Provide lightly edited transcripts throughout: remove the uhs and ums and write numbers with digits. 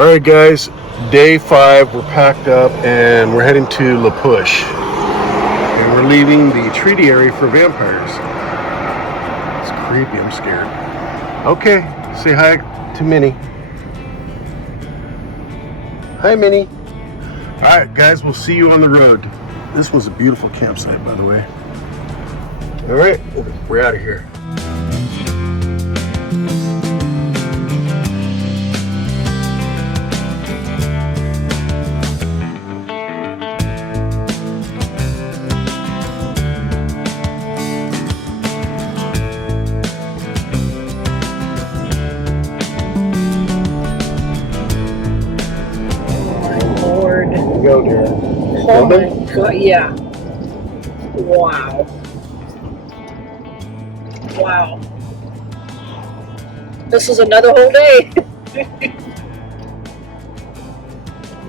Alright guys, day 5, we're packed up and we're heading to La Push. And we're leaving the treaty area for vampires. It's creepy, I'm scared. Okay, say hi to Minnie. Hi Minnie. Alright guys, we'll see you on the road. This was a beautiful campsite, by the way. Alright, we're out of here. Go there. Oh my god, yeah. Wow. Wow. This is another whole day.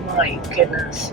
My goodness.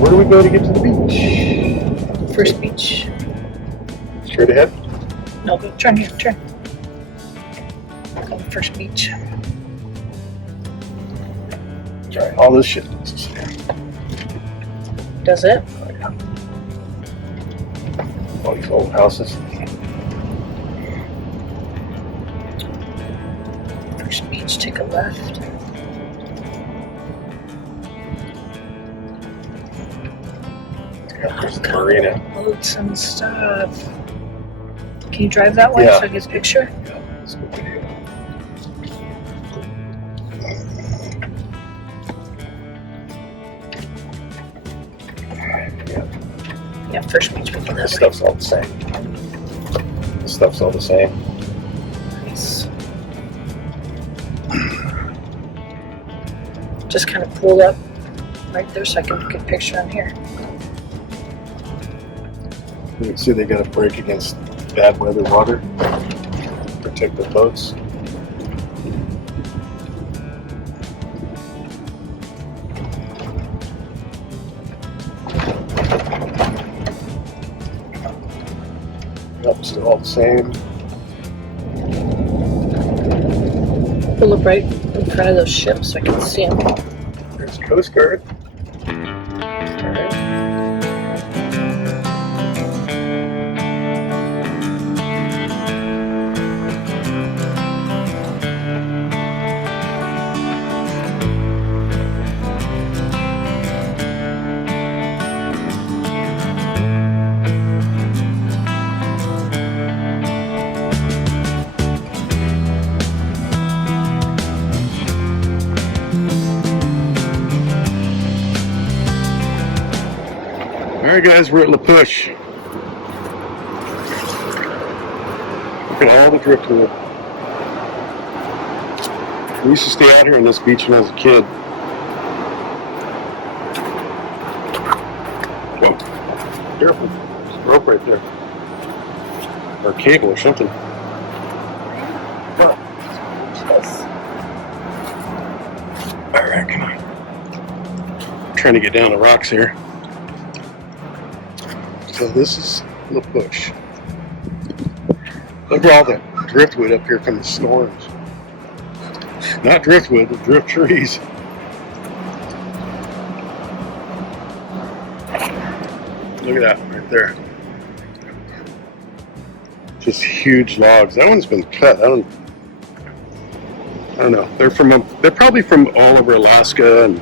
Where do we go to get to the beach? First beach. Straight ahead? No, go turn here, turn. Go to first beach. Alright, all this shit looks the same. Does it? Oh, yeah. All these old houses. First beach, take a left. Yeah, there's the marina. Boats and stuff. Can you drive that way Yeah. so I get a picture? Yeah, that's a good video. Yeah, Yeah, first beach we can this that stuff's all the same. This stuff's all the same. way. Nice. Just kind of pull up right there so I can get a picture on here. You can see they got a break against bad weather water. Protect the boats. Yep, still all the same. Pull up right in front of those ships so I can see them. There's Coast Guard. Alright. Alright guys, we're at La Push. Look at all the driftwood. We used to stay out here on this beach when I was a kid. Whoa, careful. There's a rope right there. Or a cable or something. Alright, come on. I'm trying to get down the rocks here. So this is La Push. Look at all the driftwood up here from the storms. Not driftwood, but drift trees. Look at that right there. Just huge logs. That one's been cut. I don't know. They're probably from all over Alaska and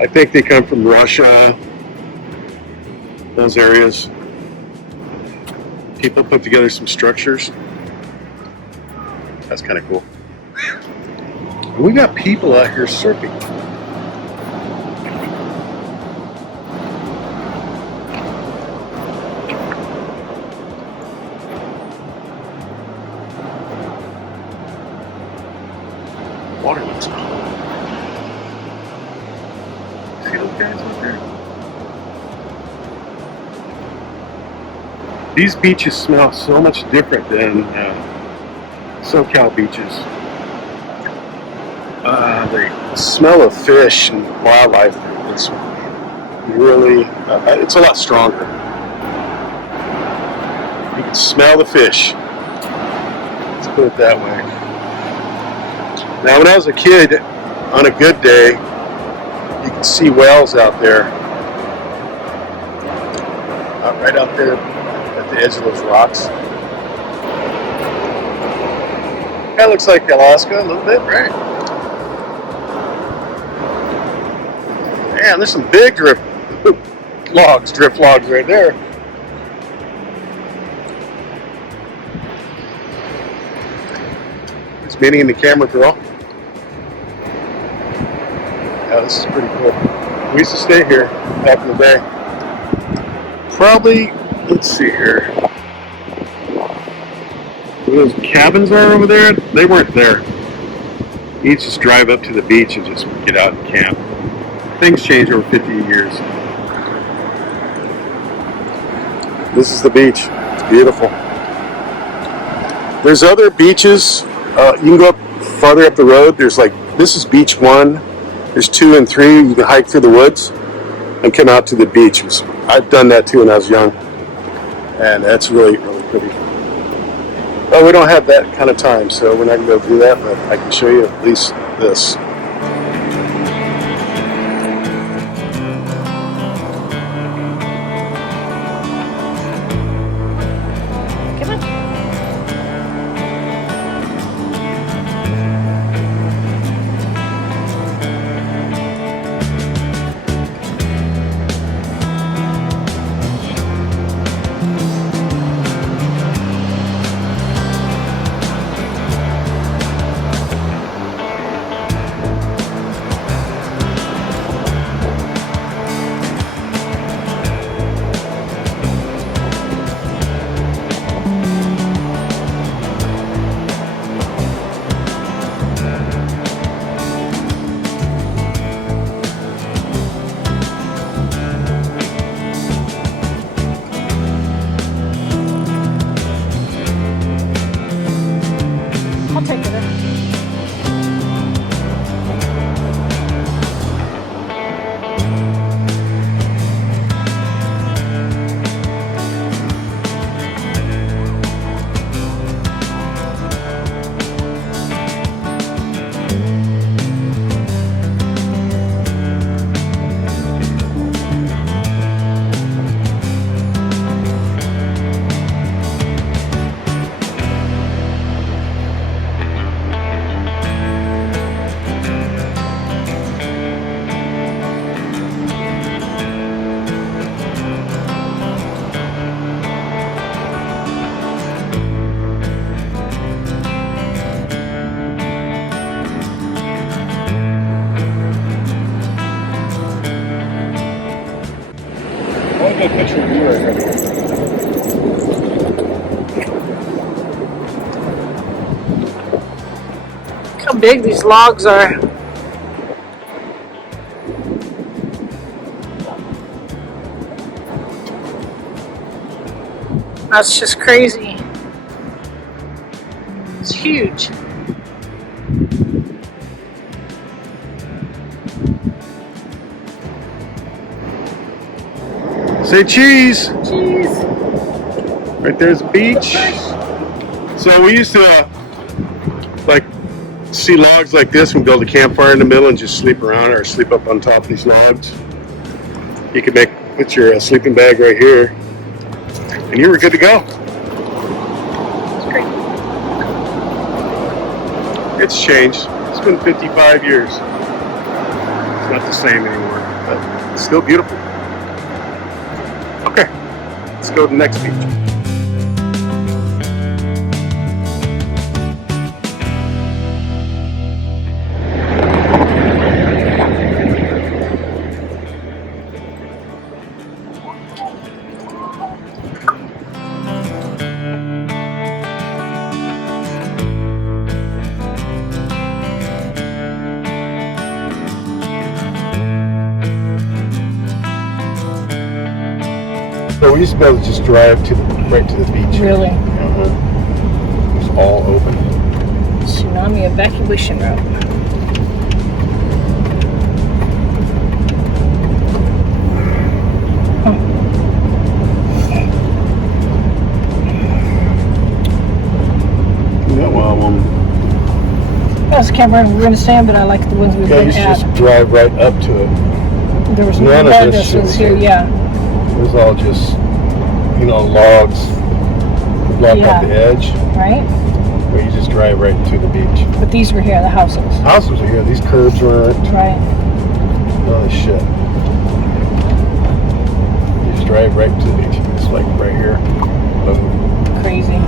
I think they come from Russia, those areas. People put together some structures. That's kind of cool. We got people out here surfing. Water looks cool. See those guys out there? These beaches smell so much different than SoCal beaches. The smell of fish and wildlife is really, it's a lot stronger. You can smell the fish. Let's put it that way. Now, when I was a kid, on a good day, you could see whales out there. Right out there at the edge of those rocks. That looks like Alaska a little bit, right? Man, there's some big drift logs right there. There's Minnie and the camera girl. Yeah, this is pretty cool. We used to stay here back in the day. Probably, let's see here. Where those cabins are over there, they weren't there. You just drive up to the beach and just get out and camp. Things change over 50 years. This is the beach. It's beautiful. There's other beaches. You can go up farther up the road. There's like, this is beach 1. There's 2 and 3. You can hike through the woods and come out to the beach. I've done that too when I was young. And that's really, really pretty. But we don't have that kind of time, so we're not going to be able to do that, but I can show you at least this. Come on. I'll take it. I want to get a picture of you right here. Look how big these logs are. That's just crazy. It's huge. Say cheese. Cheese. Right there's the beach. So we used to like see logs like this and build a campfire in the middle and just sleep around or sleep up on top of these logs. You could put your sleeping bag right here, and you were good to go. It's great. It's changed. It's been 55 years. It's not the same anymore. but it's still beautiful. Okay, let's go to the next beach. So we used to be able to just drive right to the beach. Really? It's all open. Tsunami evacuation route. Yeah, well, That was the campground we were going to stay in, but I like the ones we've yeah, been you should at. just drive right up to it. There was none of none this this was shit. here, yeah. It was all just, logs to block Yeah. out the edge. Right? Where you just drive right to the beach. But these were here, the houses. Houses are here. These curbs weren't. Right. Oh shit. You just drive right to the beach. It's like right here. Crazy.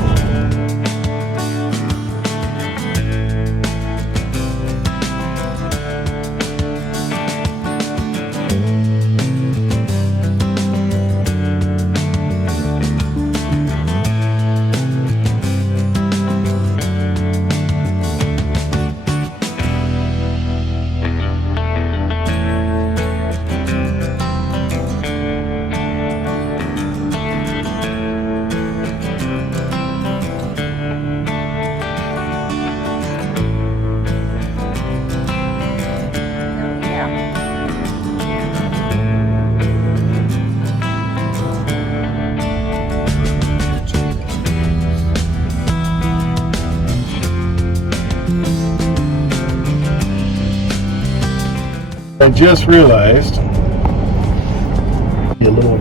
I just realized a little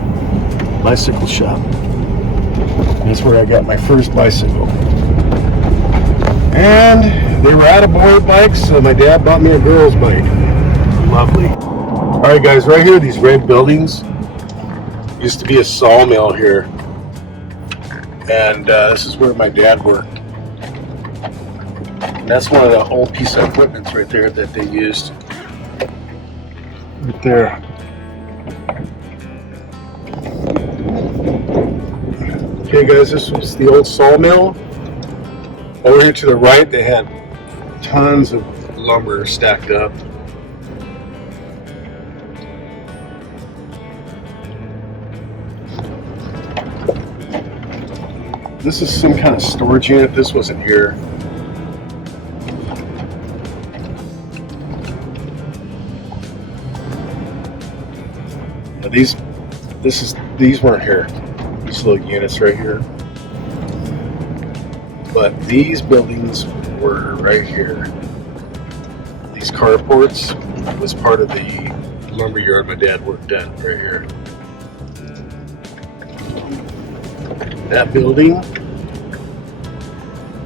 bicycle shop. That's where I got my first bicycle. And they were out of boy bikes, so my dad bought me a girl's bike. Lovely. Alright guys, right here, these red buildings. Used to be a sawmill here. And this is where my dad worked. And that's one of the old pieces of equipment right there that they used. Right there. Okay guys, this was the old sawmill. Over here to the right, they had tons of lumber stacked up. This is some kind of storage unit. This wasn't here. Now these weren't here. These little units right here. But these buildings were right here. These carports was part of the lumber yard my dad worked at right here. That building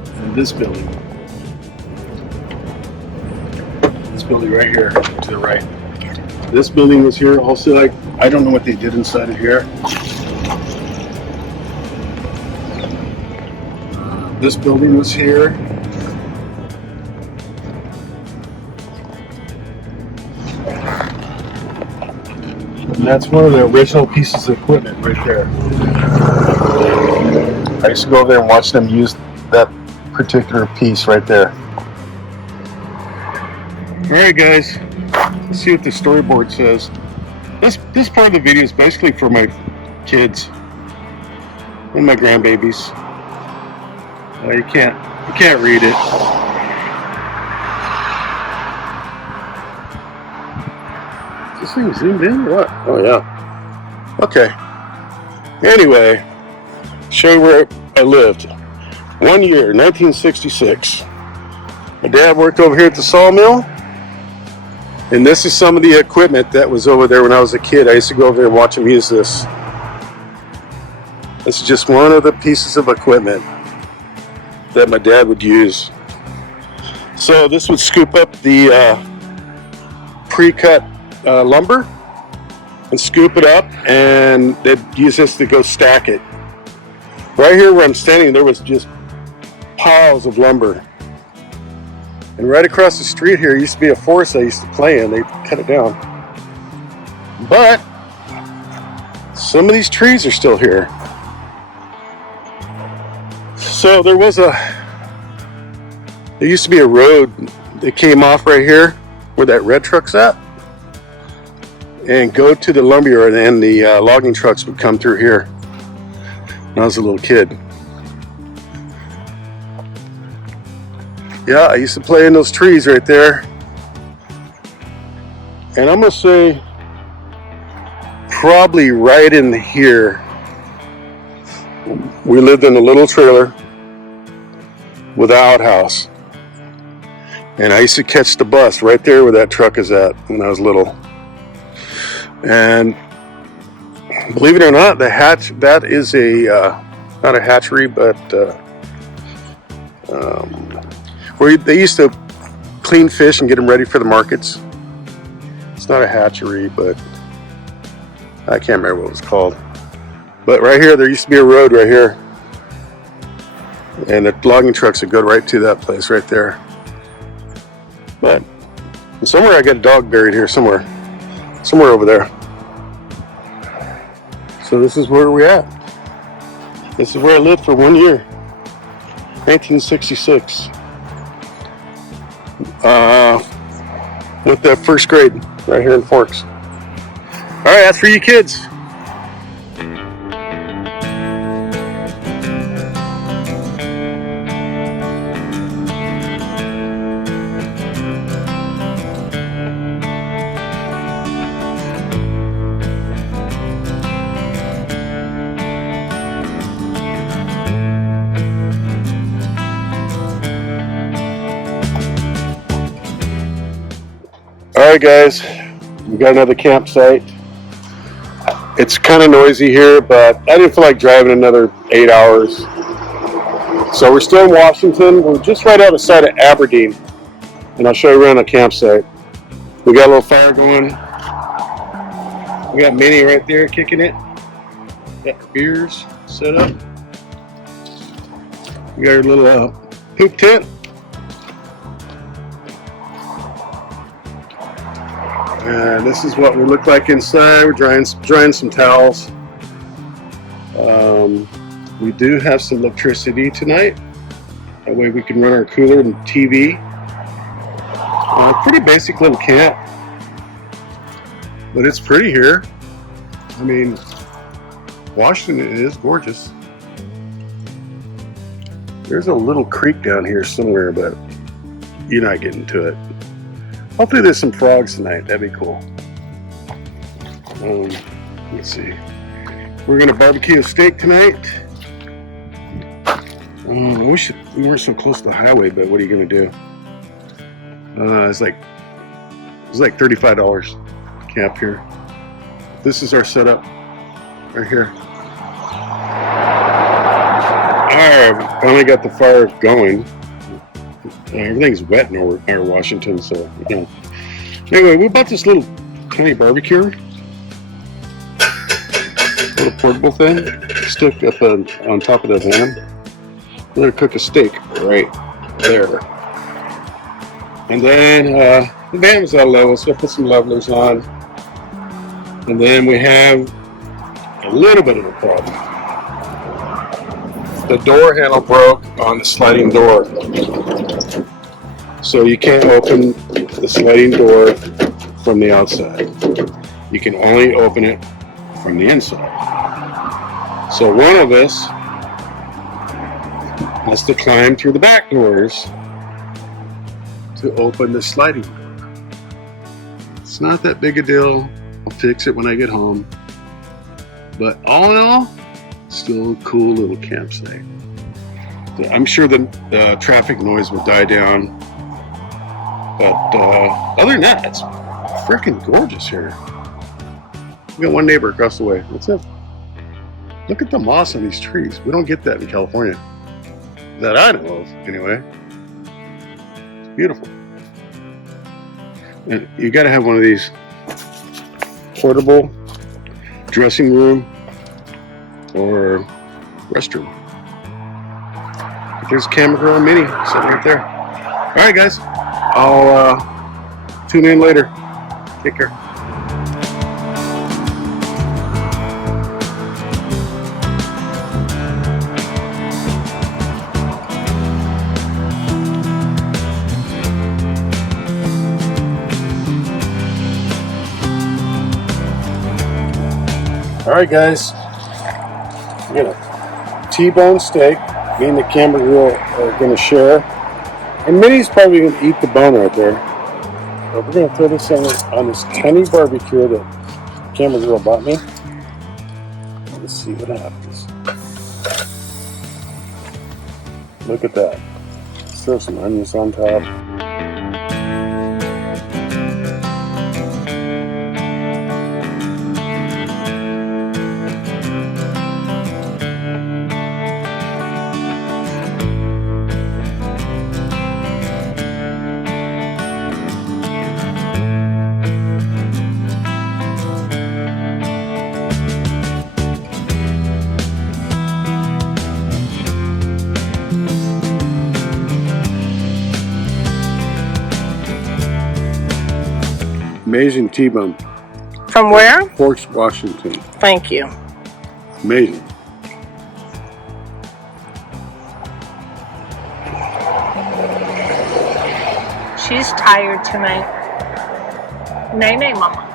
and this building. This building right here to the right. This building was here also. I don't know what they did inside of here. This building was here. And that's one of the original pieces of equipment right there. I used to go over there and watch them use that particular piece right there. Alright guys, let's see what the storyboard says. This part of the video is basically for my kids and my grandbabies. You can't read it. Is this thing zoomed in or what? Oh yeah. Okay. Anyway, show you where I lived. 1 year, 1966. My dad worked over here at the sawmill. And this is some of the equipment that was over there when I was a kid. I used to go over there and watch him use this. This is just one of the pieces of equipment that my dad would use. So this would scoop up the pre-cut lumber and scoop it up, and they'd use this to go stack it. Right here where I'm standing, there was just piles of lumber. And right across the street here used to be a forest I used to play in. They cut it down. But some of these trees are still here. So there used to be a road that came off right here where that red truck's at and go to the lumberyard, and the logging trucks would come through here when I was a little kid. Yeah, I used to play in those trees right there. And I'm going to say probably right in here, we lived in a little trailer with an outhouse. And I used to catch the bus right there where that truck is at when I was little. And believe it or not, that is not a hatchery, but where they used to clean fish and get them ready for the markets. It's not a hatchery, but I can't remember what it was called. But right here, there used to be a road right here. And the logging trucks would go right to that place right there. But somewhere I got a dog buried here somewhere over there. So this is where we're at. This is where I lived for 1 year, 1966. With the first grade right here in Forks. All right, that's for you kids. Alright guys, we got another campsite. It's kind of noisy here, but I didn't feel like driving another 8 hours. So we're still in Washington. We're just right outside of Aberdeen. And I'll show you around the campsite. We got a little fire going. We got Minnie right there kicking it. Got the beers set up. We got our little poop tent. And this is what we look like inside. We're drying some towels. We do have some electricity tonight. That way we can run our cooler and TV. Pretty basic little camp. But it's pretty here. I mean, Washington is gorgeous. There's a little creek down here somewhere, but you're not getting to it. Hopefully there's some frogs tonight. That'd be cool. Let's see. We're gonna barbecue a steak tonight. We weren't so close to the highway, but what are you gonna do? It's like $35 camp here. This is our setup right here. Alright, finally got the fire going. Everything's wet in our Washington, so you know. Anyway, we bought this little tiny barbecue, little portable thing, stuck up on top of the van. We're gonna cook a steak right there, and then the van was out of level, so I put some levelers on, and then we have a little bit of a problem. The door handle broke on the sliding door. So you can't open the sliding door from the outside. You can only open it from the inside. So one of us has to climb through the back doors to open the sliding door. It's not that big a deal. I'll fix it when I get home. But all in all, still a cool little campsite. I'm sure the traffic noise will die down. But other than that, it's freaking gorgeous here. We got one neighbor across the way. What's up? Look at the moss on these trees. We don't get that in California. That I know of, anyway. It's beautiful. And you got to have one of these portable dressing room or restroom. There's camera girl and Minnie sitting right there. All right, guys. I'll tune in later. Take care. All right, guys. We got a T-bone steak. Me and the camera girl are going to share. And Minnie's probably going to eat the bone right there. But we're going to throw this on this tiny barbecue that the camera girl bought me. Let's see what happens. Look at that. Let's throw some onions on top. Amazing T-bone. From where? Forks, Washington. Thank you. Amazing. She's tired tonight. Nay, nay, mama.